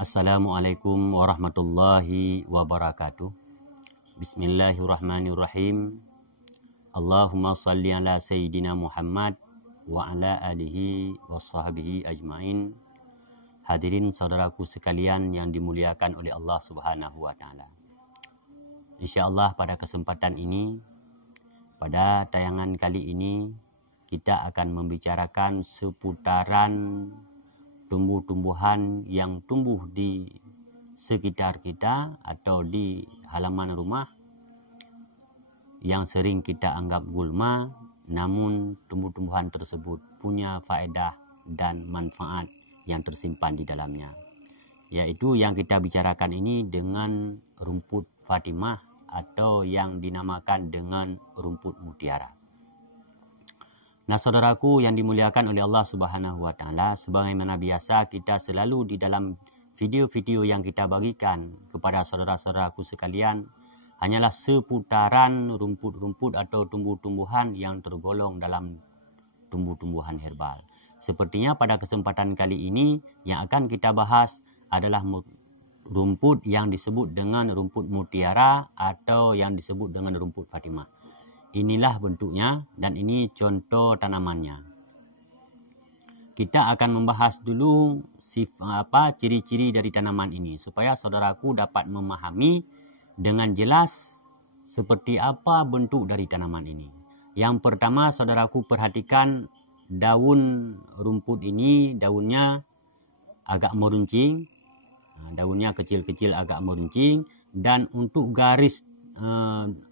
Assalamualaikum warahmatullahi wabarakatuh. Bismillahirrahmanirrahim. Allahumma salli ala Sayyidina Muhammad wa ala alihi wa sahbihi ajma'in. Hadirin saudaraku sekalian yang dimuliakan oleh Allah Subhanahu wa Ta'ala. InsyaAllah pada kesempatan ini, pada tayangan kali ini, kita akan membicarakan seputaran tumbuh-tumbuhan yang tumbuh di sekitar kita atau di halaman rumah yang sering kita anggap gulma, namun tumbuh-tumbuhan tersebut punya faedah dan manfaat yang tersimpan di dalamnya. Yaitu yang kita bicarakan ini dengan rumput Fatimah atau yang dinamakan dengan rumput mutiara. Nah, saudaraku yang dimuliakan oleh Allah Subhanahu wa Ta'ala, sebagaimana biasa kita selalu di dalam video-video yang kita bagikan kepada saudara-saudaraku sekalian hanyalah seputaran rumput-rumput atau tumbuh-tumbuhan yang tergolong dalam tumbuh-tumbuhan herbal. Sepertinya pada kesempatan kali ini yang akan kita bahas adalah rumput yang disebut dengan rumput mutiara atau yang disebut dengan rumput Fatimah. Inilah bentuknya dan ini contoh tanamannya. Kita akan membahas dulu ciri-ciri dari tanaman ini supaya saudaraku dapat memahami dengan jelas seperti apa bentuk dari tanaman ini. Yang pertama, saudaraku perhatikan daun rumput ini, daunnya agak meruncing, daunnya kecil-kecil agak meruncing, dan untuk garis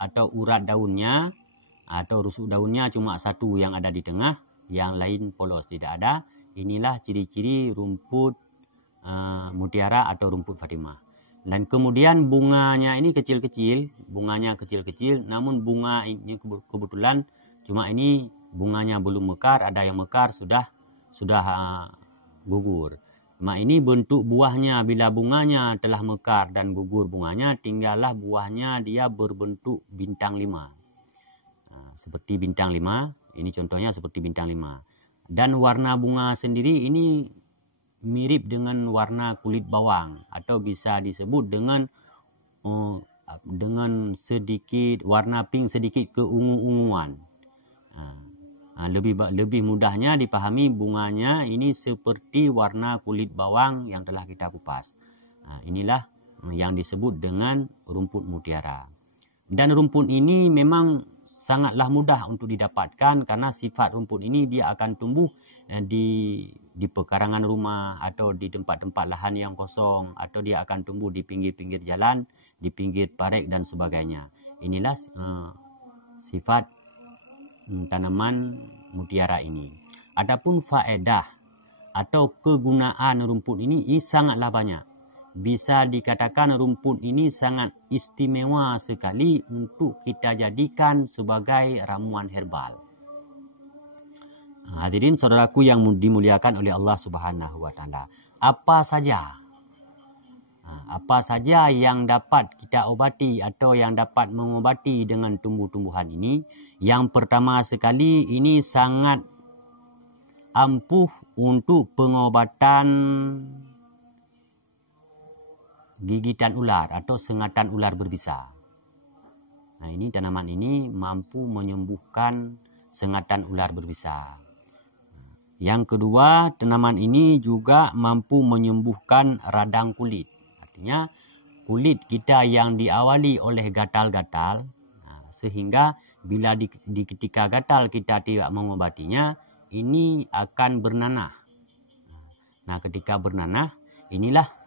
atau urat daunnya atau rusuk daunnya cuma satu yang ada di tengah, yang lain polos, tidak ada. Inilah ciri-ciri rumput mutiara atau rumput Fatimah. Dan kemudian bunganya ini kecil-kecil, namun bunga ini kebetulan cuma ini bunganya belum mekar, ada yang mekar sudah gugur. Nah, ini bentuk buahnya bila bunganya telah mekar dan gugur bunganya, tinggallah buahnya dia berbentuk bintang 5. Seperti bintang 5, ini contohnya seperti bintang 5. Dan warna bunga sendiri ini mirip dengan warna kulit bawang atau bisa disebut dengan sedikit warna pink sedikit keungu-unguan. Lebih mudahnya dipahami bunganya ini seperti warna kulit bawang yang telah kita kupas. Inilah yang disebut dengan rumput mutiara. Dan rumput ini memang sangatlah mudah untuk didapatkan karena sifat rumput ini dia akan tumbuh di pekarangan rumah atau di tempat-tempat lahan yang kosong, atau dia akan tumbuh di pinggir-pinggir jalan, di pinggir parek dan sebagainya. Inilah sifat tanaman mutiara ini. Adapun faedah atau kegunaan rumput ini sangatlah banyak. Bisa dikatakan rumput ini sangat istimewa sekali untuk kita jadikan sebagai ramuan herbal. Hadirin saudaraku yang dimuliakan oleh Allah Subhanahu wa Ta'ala, apa saja yang dapat kita obati atau yang dapat mengobati dengan tumbuh-tumbuhan ini? Yang pertama sekali, ini sangat ampuh untuk pengobatan gigitan ular atau sengatan ular berbisa. Nah, ini tanaman ini mampu menyembuhkan sengatan ular berbisa. Yang kedua, tanaman ini juga mampu menyembuhkan radang kulit. Artinya kulit kita yang diawali oleh gatal-gatal, sehingga bila di ketika gatal kita tidak mengobatinya, ini akan bernanah. Nah, ketika bernanah, inilah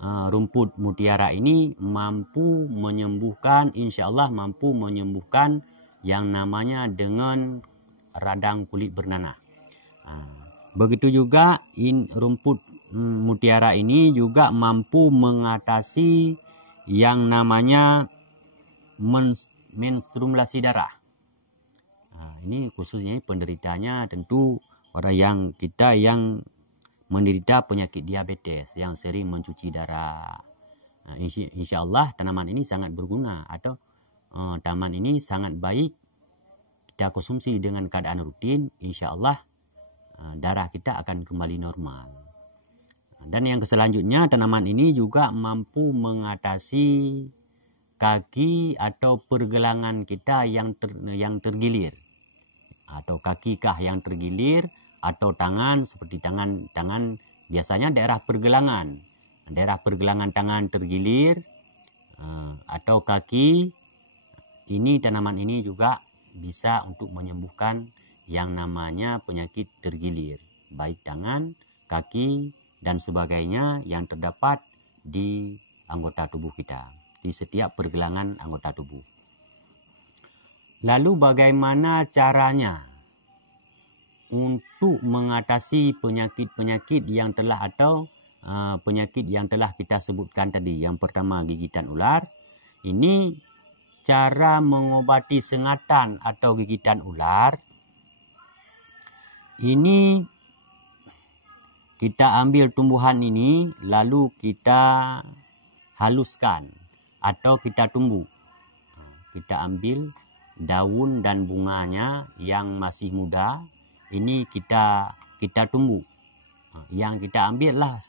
rumput mutiara ini mampu menyembuhkan, insya Allah mampu menyembuhkan yang namanya dengan radang kulit bernanah. Begitu juga rumput mutiara ini juga mampu mengatasi yang namanya menstruasi darah. Ini khususnya penderitanya tentu orang yang menderita penyakit diabetes yang sering mencuci darah. Insya Allah tanaman ini sangat berguna atau tanaman ini sangat baik kita konsumsi dengan keadaan rutin. Insya Allah darah kita akan kembali normal. Dan yang selanjutnya, tanaman ini juga mampu mengatasi kaki atau pergelangan kita yang tergilir, atau kaki kah yang tergilir, atau tangan, seperti tangan biasanya daerah pergelangan tangan tergilir, atau kaki. Ini tanaman ini juga bisa untuk menyembuhkan yang namanya penyakit tergilir, baik tangan, kaki, dan sebagainya yang terdapat di anggota tubuh kita, di setiap pergelangan anggota tubuh. Lalu bagaimana caranya untuk mengatasi penyakit-penyakit yang telah penyakit yang telah kita sebutkan tadi? Yang pertama, gigitan ular. Ini cara mengobati sengatan atau gigitan ular. Ini kita ambil tumbuhan ini, lalu kita haluskan atau kita tumbuk. Kita ambil daun dan bunganya yang masih muda, ini kita tumbuk. Yang kita ambil lah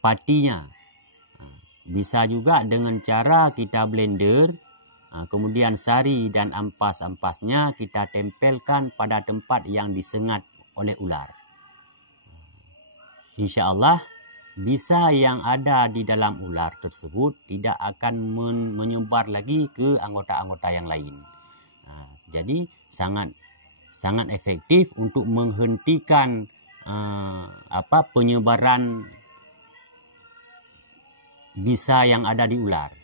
patinya. Bisa juga dengan cara kita blender, kemudian sari dan ampas-ampasnya kita tempelkan pada tempat yang disengat oleh ular. Insya Allah bisa yang ada di dalam ular tersebut tidak akan menyebar lagi ke anggota-anggota yang lain. Jadi sangat efektif untuk menghentikan penyebaran bisa yang ada di ular.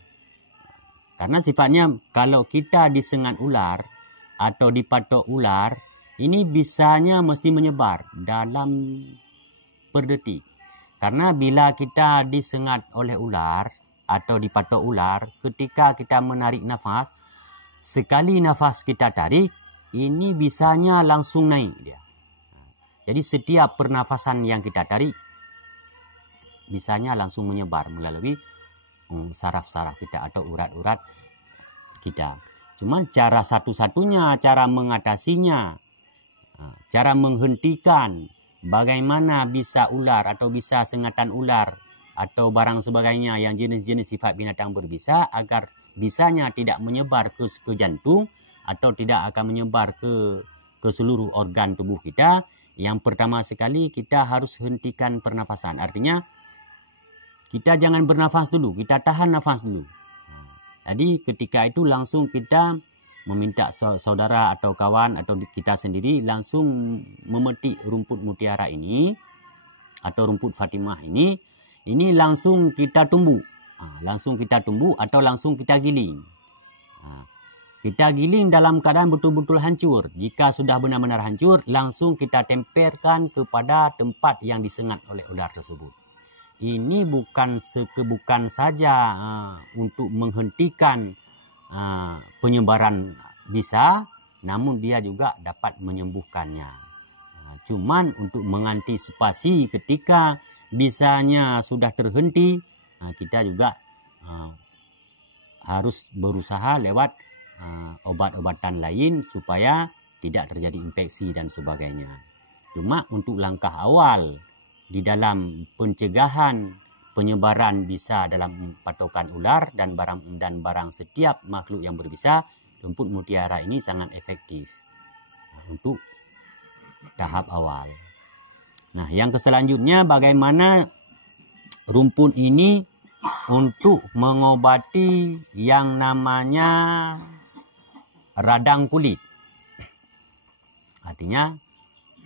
Karena sifatnya kalau kita disengat ular atau dipatok ular, ini bisanya mesti menyebar dalam per detik. Karena bila kita disengat oleh ular atau dipatok ular, ketika kita menarik nafas, sekali nafas kita tarik, ini bisanya langsung naik dia. Jadi setiap pernafasan yang kita tarik, bisanya langsung menyebar melalui saraf-saraf kita atau urat-urat kita. Cuman cara satu-satunya, cara mengatasinya, cara menghentikan, bagaimana bisa ular atau bisa sengatan ular atau barang sebagainya yang jenis-jenis sifat binatang berbisa agar bisanya tidak menyebar ke jantung atau tidak akan menyebar ke seluruh organ tubuh kita. Yang pertama sekali kita harus hentikan pernafasan. Artinya kita jangan bernafas dulu, kita tahan nafas dulu. Jadi ketika itu langsung kita meminta saudara atau kawan atau kita sendiri langsung memetik rumput mutiara ini atau rumput Fatimah ini langsung kita tumbuk. Langsung kita tumbuk atau langsung kita giling. Kita giling dalam keadaan betul-betul hancur. Jika sudah benar-benar hancur, langsung kita tempelkan kepada tempat yang disengat oleh ular tersebut. Ini bukan saja untuk menghentikan penyebaran bisa, namun dia juga dapat menyembuhkannya. Cuman untuk mengantisipasi ketika bisanya sudah terhenti, kita juga harus berusaha lewat obat-obatan lain supaya tidak terjadi infeksi dan sebagainya. Cuma untuk langkah awal di dalam pencegahan penyebaran bisa dalam patokan ular dan barang setiap makhluk yang berbisa, rumput mutiara ini sangat efektif untuk tahap awal. Nah, yang selanjutnya bagaimana rumput ini untuk mengobati yang namanya radang kulit. Artinya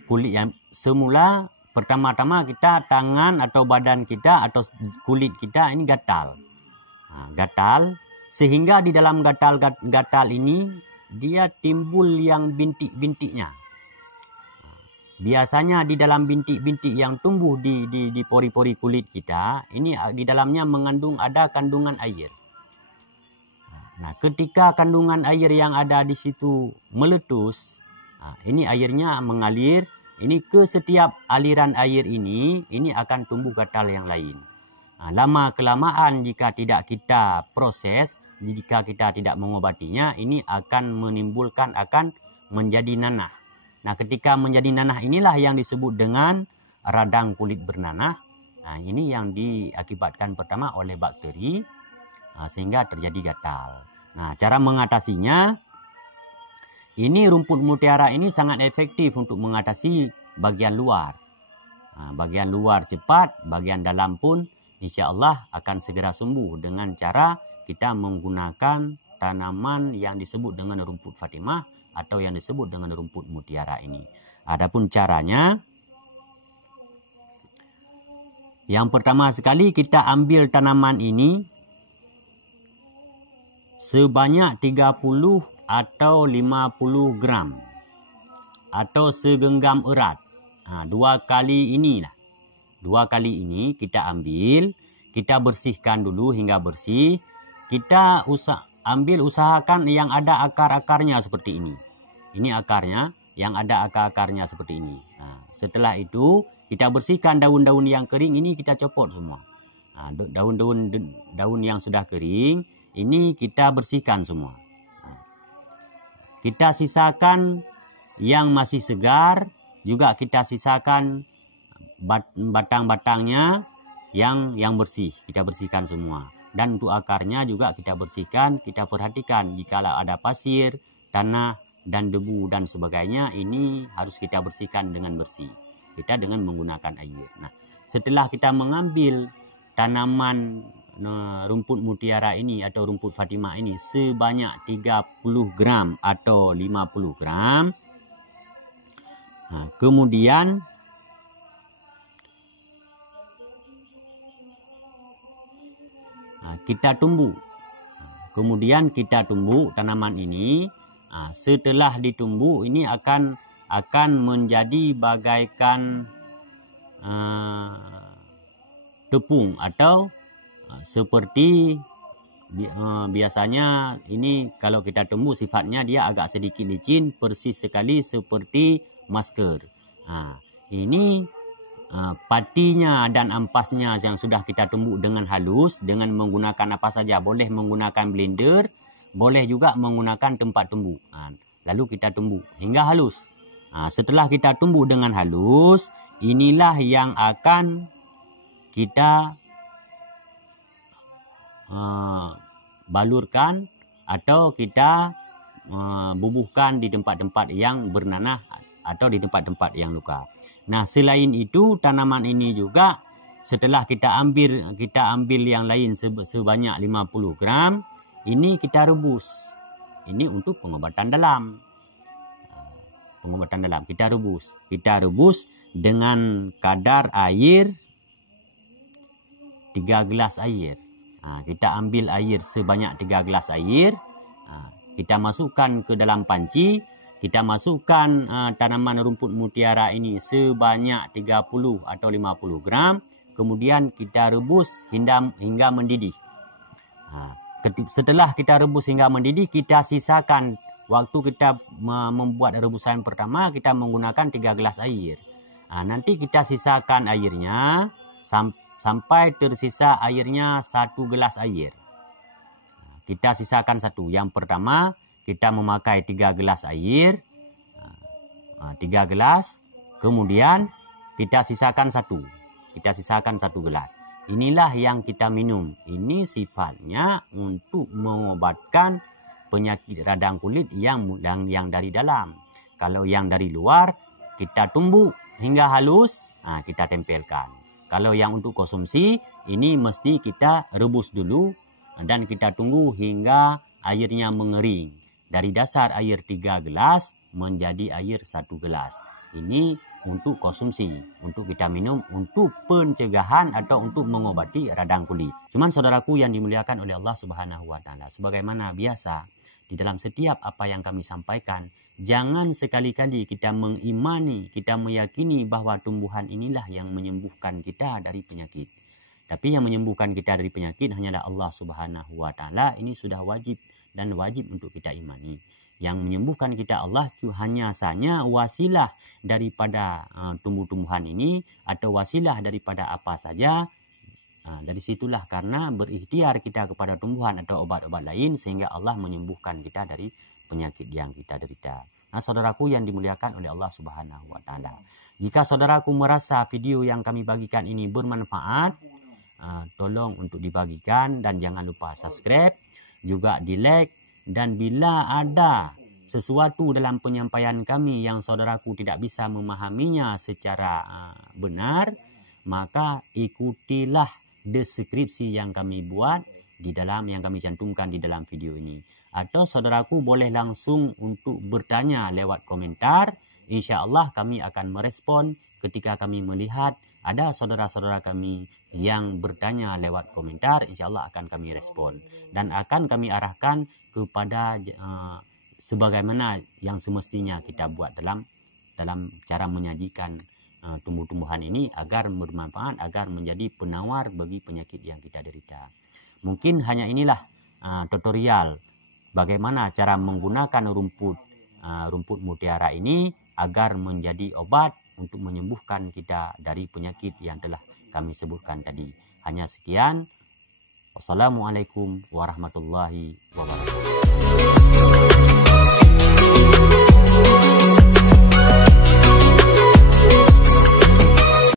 kulit yang semula pertama-tama kita tangan atau badan kita atau kulit kita ini gatal. Gatal sehingga di dalam gatal ini dia timbul yang bintik-bintiknya. Biasanya di dalam bintik-bintik yang tumbuh di pori-pori kulit kita ini di dalamnya ada kandungan air. Nah, ketika kandungan air yang ada di situ meletus, ini airnya mengalir. Ini ke setiap aliran air ini akan tumbuh gatal yang lain. Lama kelamaan jika tidak kita proses, jika kita tidak mengobatinya, ini akan menjadi nanah. Nah, ketika menjadi nanah inilah yang disebut dengan radang kulit bernanah. Nah, ini yang diakibatkan pertama oleh bakteri sehingga terjadi gatal. Nah, cara mengatasinya, ini rumput mutiara ini sangat efektif untuk mengatasi bagian luar. Bagian luar cepat, bagian dalam pun insya Allah akan segera sembuh dengan cara kita menggunakan tanaman yang disebut dengan rumput Fatimah atau yang disebut dengan rumput mutiara ini. Adapun caranya, yang pertama sekali kita ambil tanaman ini sebanyak 30 atau 50 gram atau segenggam erat. 2 kali inilah. 2 kali ini kita ambil, kita bersihkan dulu hingga bersih. Kita usahakan yang ada akar-akarnya seperti ini. Ini akarnya, yang ada akar-akarnya seperti ini. Setelah itu kita bersihkan daun-daun yang kering ini, kita copot semua. Daun yang sudah kering ini kita bersihkan semua. Kita sisakan yang masih segar, juga kita sisakan batang-batangnya yang bersih. Kita bersihkan semua. Dan untuk akarnya juga kita bersihkan, kita perhatikan jika ada pasir, tanah, dan debu dan sebagainya, ini harus kita bersihkan dengan bersih. Kita dengan menggunakan air. Nah, setelah kita mengambil tanaman rumput mutiara ini atau rumput Fatimah ini sebanyak 30 gram atau 50 gram. Kemudian kita tumbuk. Kemudian kita tumbuk tanaman ini. Setelah ditumbuk ini akan menjadi bagaikan tepung atau seperti biasanya ini kalau kita tumbuk sifatnya dia agak sedikit licin, persis sekali seperti masker. Ini patinya dan ampasnya yang sudah kita tumbuk dengan halus dengan menggunakan apa saja. Boleh menggunakan blender, boleh juga menggunakan tempat tumbuk. Lalu kita tumbuk hingga halus. Setelah kita tumbuk dengan halus, inilah yang akan kita balurkan atau kita bubuhkan di tempat-tempat yang bernanah atau di tempat-tempat yang luka. Nah, selain itu tanaman ini juga setelah kita ambil yang lain sebanyak 50 gram, ini kita rebus. Ini untuk pengobatan dalam. Pengobatan dalam kita rebus. Kita rebus dengan kadar air 3 gelas air. Kita ambil air sebanyak 3 gelas air. Kita masukkan ke dalam panci. Kita masukkan tanaman rumput mutiara ini sebanyak 30 atau 50 gram. Kemudian kita rebus hingga mendidih. Setelah kita rebus hingga mendidih, kita sisakan. Waktu kita membuat rebusan pertama, kita menggunakan 3 gelas air. Nanti kita sisakan airnya sampai tersisa airnya 1 gelas air. Kita sisakan 1. Yang pertama, kita memakai 3 gelas air. 3 gelas. Kemudian kita sisakan 1. Kita sisakan 1 gelas. Inilah yang kita minum. Ini sifatnya untuk mengobatkan penyakit radang kulit yang dari dalam. Kalau yang dari luar, kita tumbuk hingga halus, kita tempelkan. Kalau yang untuk konsumsi, ini mesti kita rebus dulu dan kita tunggu hingga airnya mengering. Dari dasar air 3 gelas menjadi air 1 gelas. Ini untuk konsumsi, untuk kita minum, untuk pencegahan atau untuk mengobati radang kulit. Cuman saudaraku yang dimuliakan oleh Allah Subhanahu wa taala, sebagaimana biasa di dalam setiap apa yang kami sampaikan, jangan sekali-kali kita mengimani, kita meyakini bahwa tumbuhan inilah yang menyembuhkan kita dari penyakit. Tapi yang menyembuhkan kita dari penyakit hanyalah Allah Subhanahu wa taala. Ini sudah wajib dan wajib untuk kita imani. Yang menyembuhkan kita Allah hanya saja wasilah daripada tumbuh-tumbuhan ini atau wasilah daripada apa saja. Dari situlah karena berikhtiar kita kepada tumbuhan atau obat-obat lain sehingga Allah menyembuhkan kita dari penyakit yang kita derita. Nah, saudaraku yang dimuliakan oleh Allah Subhanahu wa taala. Jika saudaraku merasa video yang kami bagikan ini bermanfaat, tolong untuk dibagikan dan jangan lupa subscribe, juga di-like, dan bila ada sesuatu dalam penyampaian kami yang saudaraku tidak bisa memahaminya secara benar, maka ikutilah deskripsi yang kami buat di dalam yang kami cantumkan di dalam video ini. Atau saudaraku boleh langsung untuk bertanya lewat komentar. InsyaAllah kami akan merespon ketika kami melihat ada saudara-saudara kami yang bertanya lewat komentar. InsyaAllah akan kami respon. Dan akan kami arahkan kepada sebagaimana yang semestinya kita buat dalam cara menyajikan tumbuh-tumbuhan ini agar bermanfaat, agar menjadi penawar bagi penyakit yang kita derita. Mungkin hanya inilah tutorial bagaimana cara menggunakan rumput mutiara ini agar menjadi obat untuk menyembuhkan kita dari penyakit yang telah kami sebutkan tadi. Hanya sekian. Wassalamualaikum warahmatullahi wabarakatuh.